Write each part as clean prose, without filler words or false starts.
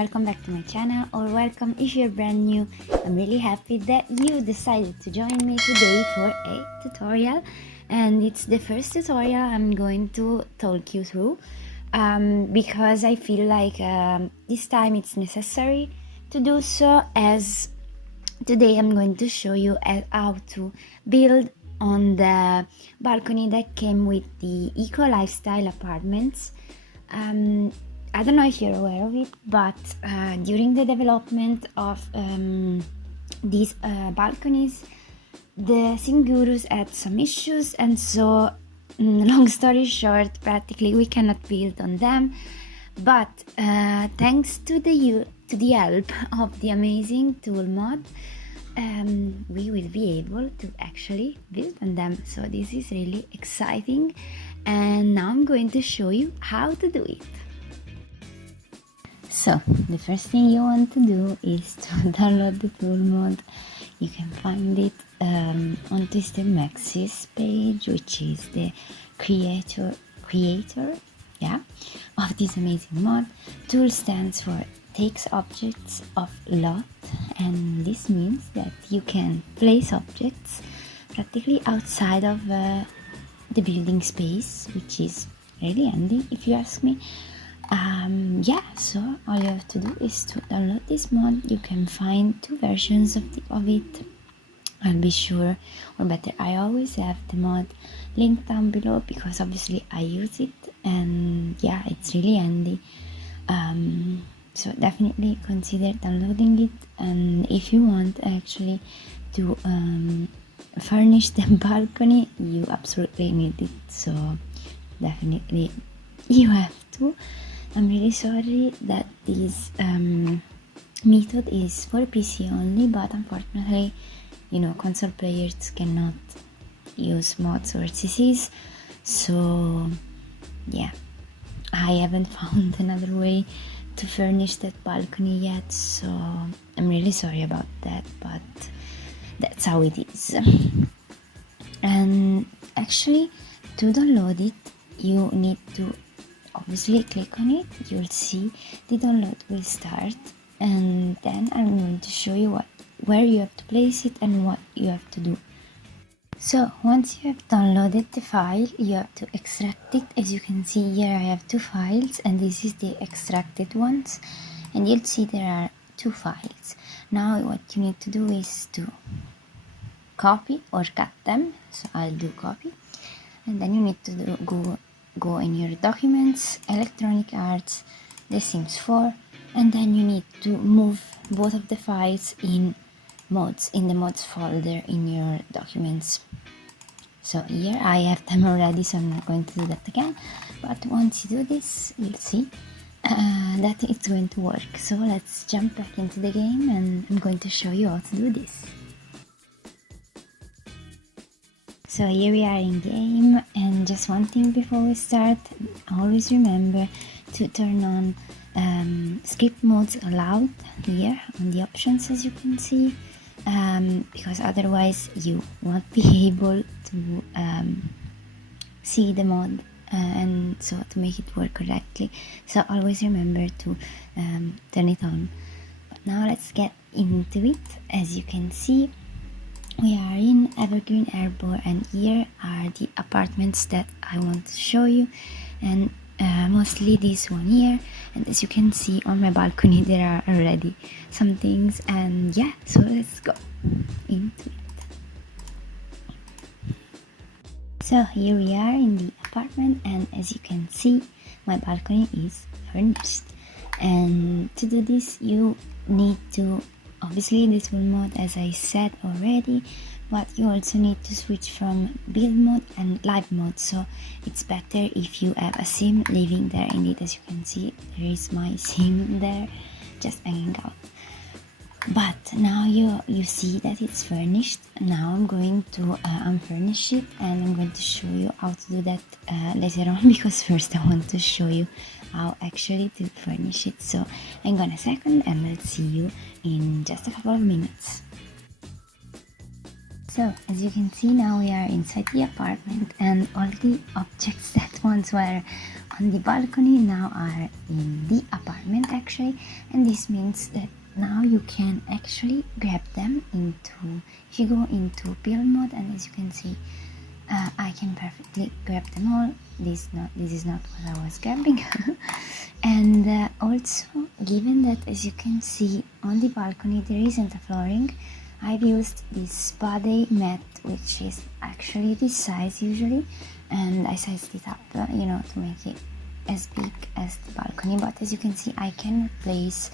welcome back to my channel, or welcome if you're brand new. I'm really happy that you decided to join me today for a tutorial, and it's the first tutorial I'm going to talk you through because I feel like this time it's necessary to do so, as today I'm going to show you how to build on the balcony that came with the eco lifestyle apartments. I don't know if you're aware of it, but during the development of these balconies, the Singurus had some issues, and so long story short, practically we cannot build on them. But thanks to the help of the amazing T.O.O.L mod, we will be able to actually build on them. So this is really exciting, and now I'm going to show you how to do it. So the first thing you want to do is to download the T.O.O.L mod. You can find it on TwistedMexi's page, which is the creator of this amazing mod. T.O.O.L stands for takes objects of lot, and this means that you can place objects practically outside of the building space, which is really handy if you ask me. So all you have to do is to download this mod. You can find two versions of it. I'll be sure, or better, I always have the mod linked down below because obviously I use it, and yeah, it's really handy. So definitely consider downloading it, and if you want actually to furnish the balcony, you absolutely need it, so definitely you have to. I'm really sorry that this method is for PC only, but unfortunately, console players cannot use mods or CCs, so yeah, I haven't found another way to furnish that balcony yet, so I'm really sorry about that, but that's how it is. And actually, to download it, you need to obviously click on it. You'll see the download will start, and then I'm going to show you where you have to place it and what you have to do. So once you have downloaded the file, you have to extract it. As you can see here, I have two files, and this is the extracted ones, and you'll see there are two files. Now what you need to do is to copy or cut them, so I'll do copy, and then you need to go in your documents, electronic arts, The Sims 4, and then you need to move both of the files in mods, in the mods folder in your documents. So here I have them already, so I'm not going to do that again, but once you do this, you'll see that it's going to work. So let's jump back into the game, and I'm going to show you how to do this. So here we are in game, and just one thing before we start, always remember to turn on script modes allowed here on the options, as you can see, because otherwise you won't be able to see the mod, and so to make it work correctly. So always remember to turn it on. But now let's get into it. As you can see, we are in Evergreen Airport, and here are the apartments that I want to show you, and mostly this one here. And as you can see on my balcony, there are already some things, and yeah, so let's go into it. So here we are in the apartment, and as you can see, my balcony is furnished. And to do this, you need to obviously this T.O.O.L mod, as I said already, but you also need to switch from build mode and live mode, so it's better if you have a sim living there. Indeed, as you can see, there is my sim there just hanging out. But now you see that it's furnished. Now I'm going to unfurnish it, and I'm going to show you how to do that later on, because first I want to show you how actually to furnish it. So hang on a second, and I'll see you in just a couple of minutes. So as you can see, now we are inside the apartment, and all the objects that once were on the balcony now are in the apartment actually, and this means that now you can actually grab them into, if you go into build mode, and as you can see, I can perfectly grab them all. This is not what I was grabbing. And also, given that, as you can see, on the balcony there isn't a flooring, I've used this body mat, which is actually this size usually, and I sized it up, you know, to make it as big as the balcony. But as you can see, I can place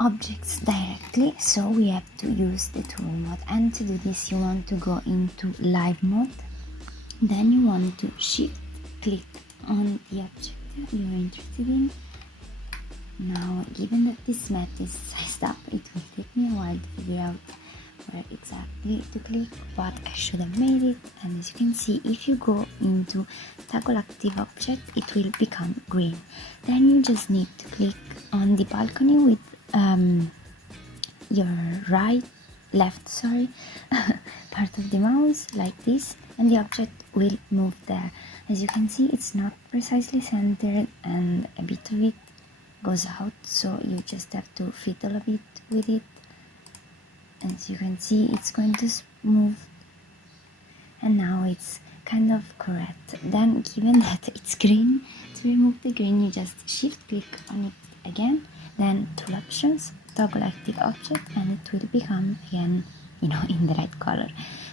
objects directly, so we have to use the tool mode. And to do this, you want to go into live mode, then you want to shift click on the object that you're interested in. Now, given that this mat is sized up, it will take me a while to figure out where exactly to click, but I should have made it. And as you can see, if you go into toggle active object, it will become green. Then you just need to click on the balcony with your left part of the mouse like this, and the object will move there. As you can see, it's not precisely centered and a bit of it goes out, so you just have to fiddle a bit with it. As you can see, it's going to move, and now it's kind of correct. Then, given that it's green, to remove the green you just shift click on it again, then tool options, toggle active object, and it will become again, you know, in the right color.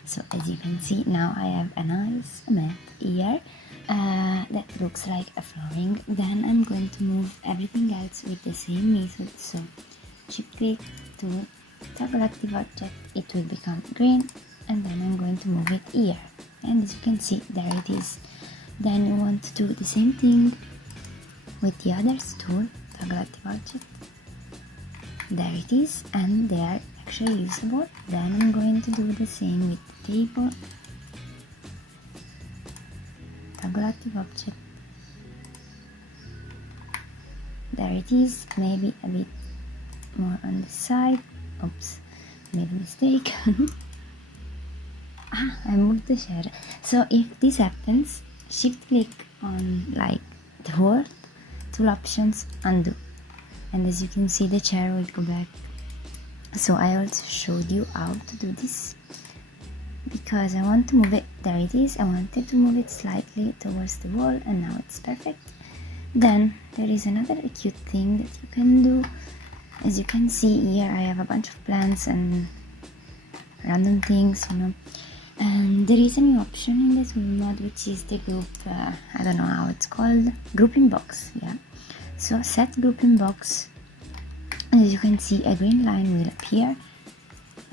So as you can see, now I have a nice mat here that looks like a flooring. Then I'm going to move everything else with the same method, so shift click to toggle active object, it will become green, and then I'm going to move it here, and as you can see, there it is. Then you want to do the same thing with the others, tool, toggle active object, there it is, and they are actually usable. Then I'm going to do the same with the table, toggle active object, there it is, maybe a bit more on the side. Oops, made a mistake. I moved the chair. So if this happens, shift click on like the word, tool options, undo, and as you can see, the chair will go back. So I also showed you how to do this because I want to move it, there it is, I wanted to move it slightly towards the wall, and now it's perfect. Then there is another cute thing that you can do. As you can see here, I have a bunch of plants and random things, you know, and there is a new option in the tool mode, which is the group, I don't know how it's called, grouping box, yeah. So set grouping box, and as you can see, a green line will appear,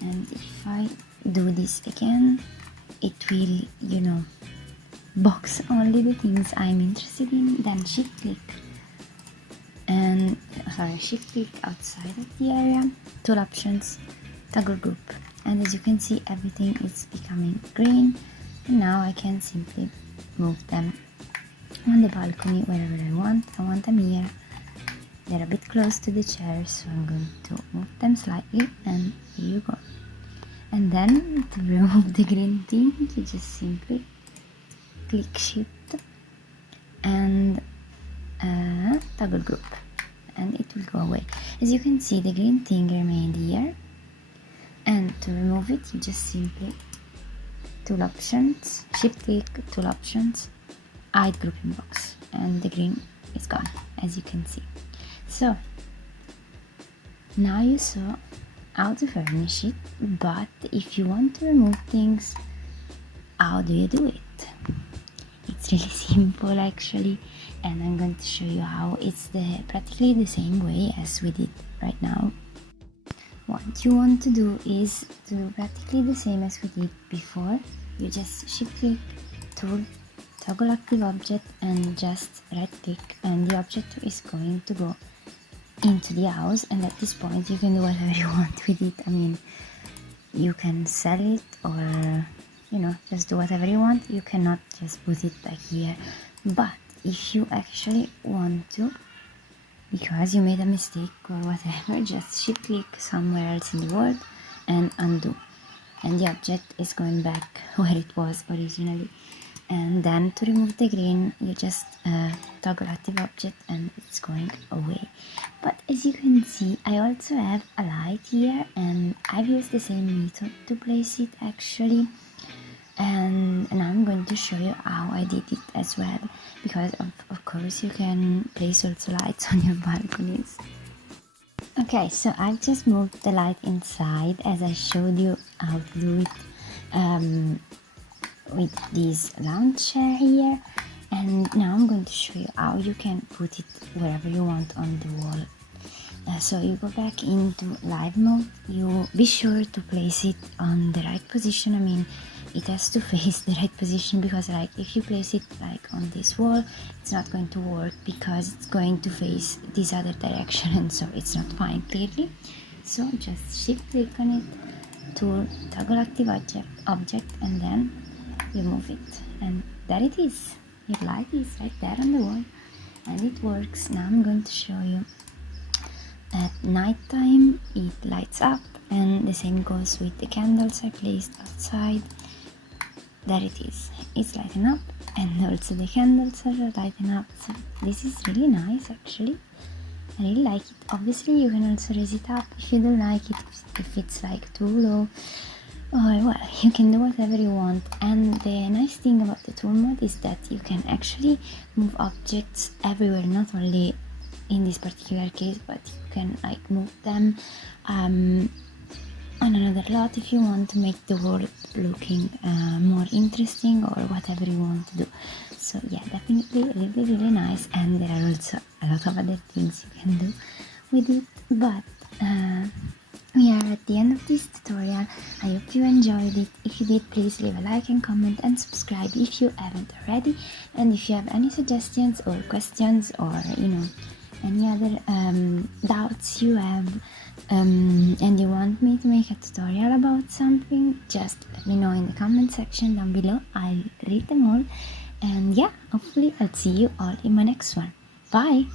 and if I do this again, it will, you know, box only the things I'm interested in. Then shift click and shift click outside of the area, tool options, toggle group, and as you can see, everything is becoming green, and now I can simply move them on the balcony wherever I want. I want them here, they're a bit close to the chair, so I'm going to move them slightly, and here you go. And then to remove the green thing, you just simply click shift and toggle group, and it will go away. As you can see, the green thing remained here, and to remove it, you just simply tool options, shift click, tool options, hide grouping box, and the green is gone, as you can see. So now you saw how to furnish it, but if you want to remove things, how do you do it? It's really simple actually, and I'm going to show you how. It's practically the same way as we did right now. What you want to do is to do practically the same as we did before. You just shift click, tool, toggle active object, and just right click, and the object is going to go into the house, and at this point you can do whatever you want with it. I mean, you can sell it, or you know, just do whatever you want. You cannot just put it back here, but if you actually want to, because you made a mistake or whatever, just shift click somewhere else in the world and undo. and the object is going back where it was originally. And then to remove the green, you just toggle active object and it's going away. But as you can see, I also have a light here, and I've used the same method to place it actually. And now I'm going to show you how I did it as well, because of course you can place also lights on your balconies. Okay, so I've just moved the light inside as I showed you how to do it with this lounge chair here, and now I'm going to show you how you can put it wherever you want on the wall. So you go back into live mode, you be sure to place it on the right position. I mean, it has to face the right position, because like if you place it like on this wall, it's not going to work because it's going to face this other direction, and so it's not fine clearly. So just shift click on it to toggle active object and then you move it, and there it is. Your light is right there on the wall and it works. Now I'm going to show you. At night time it lights up, and the same goes with the candles I placed outside. There it is, it's lighting up, and also the candles are lighting up. So this is really nice actually. I really like it. Obviously you can also raise it up if you don't like it, if it's like too low, or well, you can do whatever you want. And the nice thing about the tool mode is that you can actually move objects everywhere, not only in this particular case, but you can like move them on another lot if you want to make the world looking more interesting, or whatever you want to do. So yeah, definitely really nice, and there are also a lot of other things you can do with it. But we are at the end of this tutorial. I hope you enjoyed it. If you did, please leave a like and comment and subscribe if you haven't already. And if you have any suggestions or questions, or any other doubts you have, and you want me to make a tutorial about something, just let me know in the comment section down below. I'll read them all, and yeah, hopefully I'll see you all in my next one. Bye!